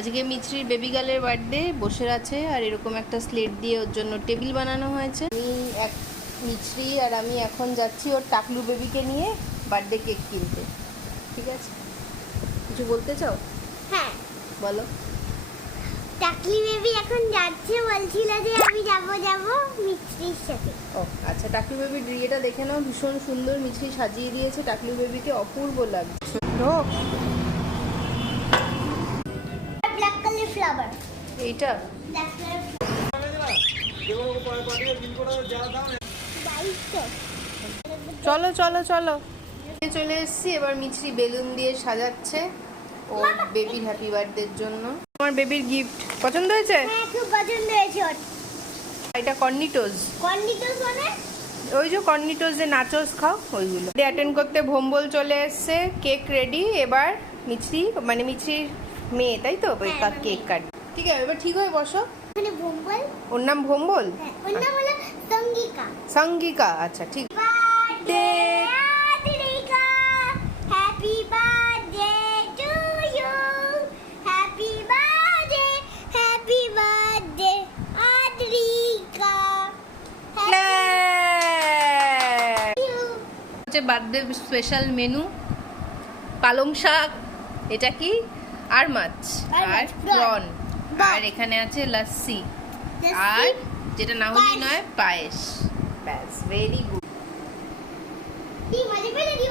আজকে মিছরির baby গার্লের birthday বসে আছে আর এরকম একটা স্লেট দিয়ে ওর জন্য টেবিল বানানো হয়েছে। আমি এক মিছরি আর আমি এখন যাচ্ছি ওর টাকলু বেবিকে নিয়ে বার্থডে কেক কিনতে। ঠিক আছে? কিছু বলতে চাও? হ্যাঁ। বলো। টাকলি বেবি এখন যাচ্ছে বলছিল যে আমি যাব যাব মিস্ত্রির সাথে। ও আচ্ছা টাকলু বেবির ইয়েটা দেখে নাও ভীষণ সুন্দর মিছরি সাজিয়ে দিয়েছে। টাকলু বেবিকে অপূর্ব লাগছে। এইটা? চলো চলো চলো। চলে এসেছি এবার মিছরি বেলুন দিয়ে সাজাচ্ছে ও বেবির হ্যাপি বার্থডের জন্য। আমার বেবির গিফট পছন্দ হয়েছে? হ্যাঁ খুব পছন্দ হয়েছে এটা কর্নিটোজ মানে? ওই যে কর্নিটোজ যে নাচোস খাও ওইগুলো। অ্যাটেন্ড করতে ভোম্বল চলে এসছে কেক রেডি এবার মিছরি মানে মিছরির মেয়ে তাই তো? ওই হ্যাঁ, কেক কাট ঠিক আছে এবার ঠিক হয়ে বসো। মানে ওর নাম ভোম্বল? হ্যাঁ সঙ্গিকা। আচ্ছা ঠিক। বার্থডে স্পেশাল মেনু পালং শাক এটা কি? আর মাছ। আর প্রন। আর এখানে আছে লাস্সি। আর যেটা না হলেই পায়েস। নয় পায়েস। ব্যাস ভেরি গুড কি মজা পেলে কি